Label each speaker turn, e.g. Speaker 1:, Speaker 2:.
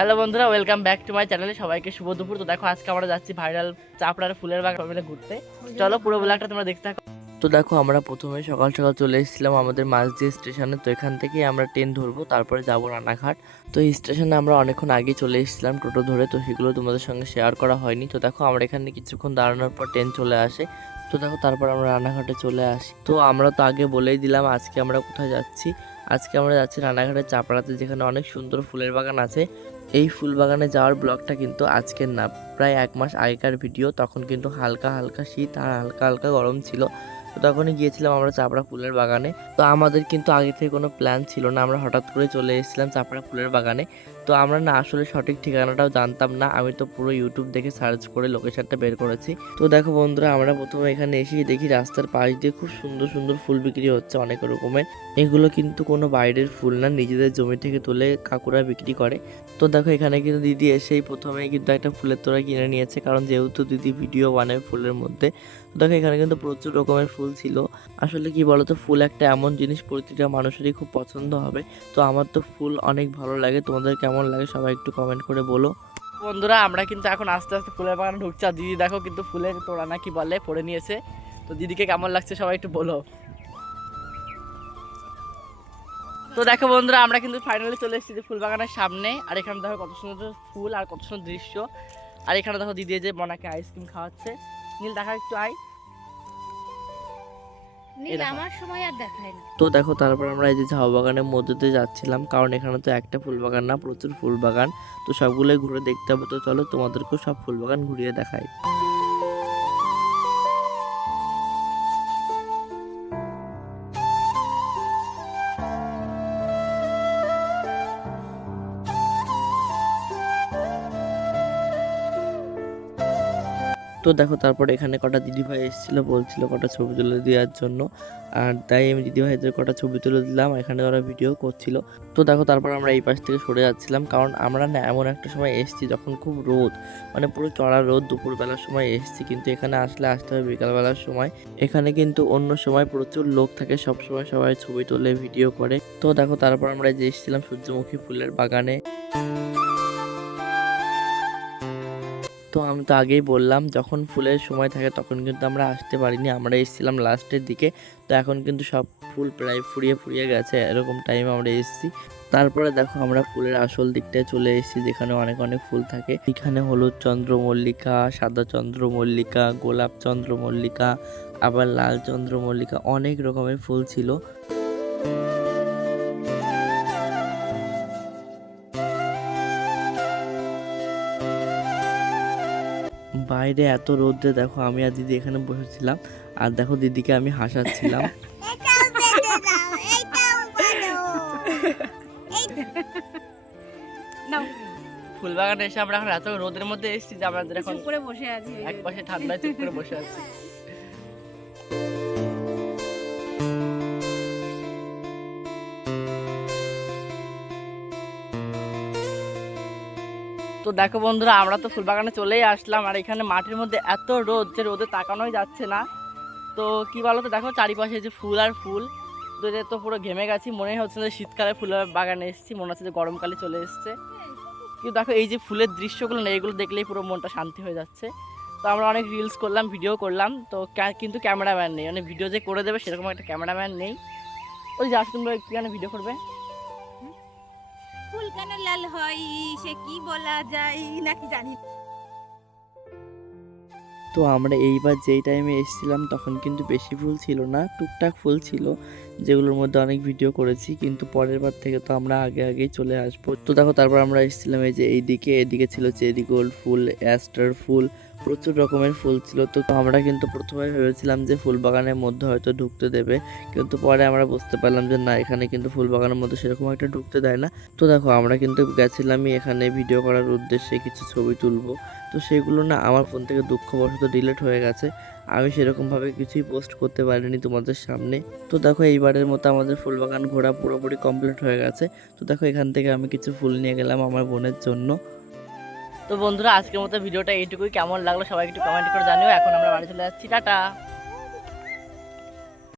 Speaker 1: Hello বন্ধুরা welcome back to my চ্যানেলে সবাইকে শুভ দুপুর। তো দেখো, আজকে আমরা যাচ্ছি ভাইরাল চাপড়ার ফুলের বাগান মিলে ঘুরতে। চলো পুরো ব্লগটা তোমরা দেখতে থাকো। তো দেখো, আমরা প্রথমে সকাল সকাল চলে এসেছিলাম আমাদের মাঝদিয়া স্টেশনে। তো এখান থেকে আমরা ট্রেন ধরবো, তারপরে যাব রানাঘাট তো এই স্টেশনে আমরা অনেকক্ষণ আগে চলে এসেছিলাম টোটো ধরে, তো সেগুলো তোমাদের সঙ্গে শেয়ার করা হয়নি। তো দেখো, আমরা এখানে কিছুক্ষণ দাঁড়ানোর পর ট্রেন চলে আসে। তো দেখো, তারপর আমরা রানাঘাটে চলে আসি। তো আমরা তো আগে বলেই দিলাম আজকে আমরা কোথায় যাচ্ছি। আজকে আমরা যাচ্ছি রানাঘাটের চাপড়াতে, যেখানে অনেক সুন্দর ফুলের বাগান আছে। এই ফুল বাগানে যাওয়ার ব্লগটা কিন্তু আজকের না, প্রায় এক মাস আগেকার ভিডিও। তখন কিন্তু হালকা হালকা শীত আর হালকা হালকা গরম ছিল। তো তখনই গিয়েছিলাম আমরা চাপড়া ফুলের বাগানে। তো আমাদের কিন্তু আগে থেকে কোনো প্ল্যান ছিল না, আমরা হঠাৎ করে চলে এসেছিলাম চাপড়া ফুলের বাগানে। তো আমরা না আসলে সঠিক ঠিকানাটাও জানতাম না। আমি তো পুরো ইউটিউব দেখে সার্চ করে লোকেশনটা বের করেছি। তো দেখো বন্ধুরা, আমরা প্রথমে এখানে এসেই দেখি রাস্তার পাশ দিয়ে খুব সুন্দর সুন্দর ফুল বিক্রি হচ্ছে অনেক রকমের। এগুলো কিন্তু কোনো বাইরের ফুল না, নিজেদের জমি থেকে তুলে কাকুরা বিক্রি করে। তো দেখো এখানে কিন্তু দিদি এসেই প্রথমে কিন্তু একটা ফুলের তোড়া কিনে নিয়েছে, কারণ যেহেতু দিদি ভিডিও বানায় ফুলের মধ্যে। তো দেখো এখানে কিন্তু প্রচুর রকমের ফুল ছিল। আসলে কি বলতো, ফুল একটা এমন জিনিস প্রতিটা মানুষেরই খুব পছন্দ হবে। তো আমার তো ফুল অনেক ভালো লাগে। তোমাদের কেমন লাগে সবাই একটু কমেন্ট করে বলো। বন্ধুরা, আমরা কিন্তু এখন আস্তে আস্তে ফুলের বাগানে ঢুকছি। আর দিদি দেখো কিন্তু ফুলের তোড়া না কি বলে, পড়ে নিয়েছে। তো দিদিকে কেমন লাগছে সবাই একটু বলো। তো দেখো বন্ধুরা, আমরা কিন্তু ফাইনালি চলে এসেছি যে ফুল বাগানের সামনে। আর এখানে দেখো কত সুন্দর ফুল আর কত সুন্দর দৃশ্য। আর এখানে দেখো দিদি যে মনাকে আইসক্রিম খাওয়াচ্ছে। নীল, দেখা একটু এরকম।
Speaker 2: আমার সময় আর দেখায় না।
Speaker 1: তো দেখো তারপর আমরা এই যে ঝাউ বাগানের মধ্যে দিয়ে যাচ্ছিলাম কারণ এখানে তো একটা ফুল বাগান না প্রচুর ফুল বাগান তো সবগুলোই ঘুরে দেখতে হবে। তো চলো তোমাদেরকেও সব ফুল বাগান ঘুরিয়ে দেখাই। তো দেখো তারপরে এখানে কটা দিদিভাই এসেছিল, বলছিল কটা ছবি তুলে দেওয়ার জন্য। আর তাই আমি দিদিভাইদের কটা ছবি তুলে দিলাম, এখানে ওরা ভিডিও করছিল। তো দেখো তারপর আমরা এই পাশ থেকে সরে যাচ্ছিলাম, কারণ আমরা না এমন একটা সময় এসেছি যখন খুব রোদ মানে পুরো চড়া রোদ দুপুরবেলার সময় এসেছি, কিন্তু এখানে আসলে আসতে হবে বিকালবেলার সময়। এখানে কিন্তু অন্য সময় প্রচুর লোক থাকে, সব সময় সবাই ছবি তোলে ভিডিও করে। তো দেখো তারপর আমরা যে এসেছিলাম সূর্যমুখী ফুলের বাগানে। তো আমি তো আগেই বললাম, যখন ফুলের সময় থাকে তখন কিন্তু আমরা আসতে পারিনি, আমরা এসেছিলাম লাস্টের দিকে, তো এখন কিন্তু সব ফুল প্রায় ফুরিয়ে ফুরিয়ে গেছে, এরকম টাইমে আমরা এসেছি। তারপরে দেখো আমরা ফুলের আসল দিকটায় চলে এসেছি, যেখানে অনেক অনেক ফুল থাকে। এখানে হলুদ চন্দ্রমল্লিকা সাদা চন্দ্রমল্লিকা গোলাপ চন্দ্রমল্লিকা আবার লাল চন্দ্রমল্লিকা অনেক রকমের ফুল ছিল। বাইরে এত রোদে দেখো আমি আর দিদি এখানে বসেছিলাম। আর দেখো দিদিকে আমি হাসাচ্ছিলাম।
Speaker 2: ফুলবাগানে
Speaker 1: ফুল বাগানে এসে আমরা এখন এত রোদের মধ্যে এসেছি যে আমাদের এখন
Speaker 2: করে বসে আছি।
Speaker 1: এক পাশে ঠান্ডায় চুপ করে বসে আছি। তো দেখো বন্ধুরা, আমরা তো ফুলবাগানে চলেই আসলাম, আর এখানে মাঠের মধ্যে এত রোদ যে রোদে তাকানোই যাচ্ছে না। তো কি বলো তো দেখো চারিপাশে যে ফুল আর ফুল তো তো পুরো ঘেমে গেছি মনেই হচ্ছে যে শীতকালে ফুলের বাগানে এসেছি, মনে হচ্ছে যে গরমকালে চলে এসছে। কিন্তু দেখো এই যে ফুলের দৃশ্যগুলো না, এগুলো দেখলেই পুরো মনটা শান্তি হয়ে যাচ্ছে। তো আমরা অনেক রিলস করলাম ভিডিও করলাম, তো কিন্তু ক্যামেরাম্যান নেই। মানে ভিডিও যে করে দেবে, সেরকম একটা ক্যামেরাম্যান নেই। ওই যে তোমরা একটুখানি ভিডিও করবে।
Speaker 2: ফুল কেন লাল হয়, সে কি বলা যায় নাকি জানি
Speaker 1: তো আমরা এইবার যেই টাইমে এসেছিলাম, তখন কিন্তু বেশি ফুল ছিল না, টুকটাক ফুল ছিল। যেগুলোর মধ্যে অনেক ভিডিও করেছি, কিন্তু পরের বার থেকে তো আমরা আগে আগেই চলে আসব। তো দেখো, তারপর আমরা এসেছিলাম এই যে এইদিকে, এদিকে ছিল চেরি গোল্ড ফুল, অ্যাস্টার ফুল, প্রচুর রকমের ফুল ছিল। তো আমরা কিন্তু প্রথমে ভেবেছিলাম যে ফুল বাগানের মধ্যে হয়তো ঢুকতে দেবে, কিন্তু পরে আমরা বুঝতে পারলাম যে না, এখানে কিন্তু ফুল বাগানের মধ্যে সেরকম একটা ঢুকতে দেয় না। তো দেখো, আমরা কিন্তু গেছিলামই এখানে ভিডিও করার উদ্দেশ্যে কিছু ছবি তুলবো। তো সেগুলো না, আমার ফোন থেকে দুঃখবশত ডিলিট হয়ে গেছে। আমি সেরকমভাবে কিছুই পোস্ট করতে পারিনি তোমাদের সামনে। তো দেখো এইবারের মতো আমাদের ফুল বাগান ঘোরা পুরোপুরি কমপ্লিট হয়ে গেছে। তো দেখো এখান থেকে আমি কিছু ফুল নিয়ে গেলাম আমার বোনের জন্য। তো বন্ধুরা, আজকের মতো ভিডিওটা এইটুকুই। কেমন লাগল সবাই একটু কমেন্ট করে জানিও। এখন আমরা বাড়ি চলে যাচ্ছি। টাটা!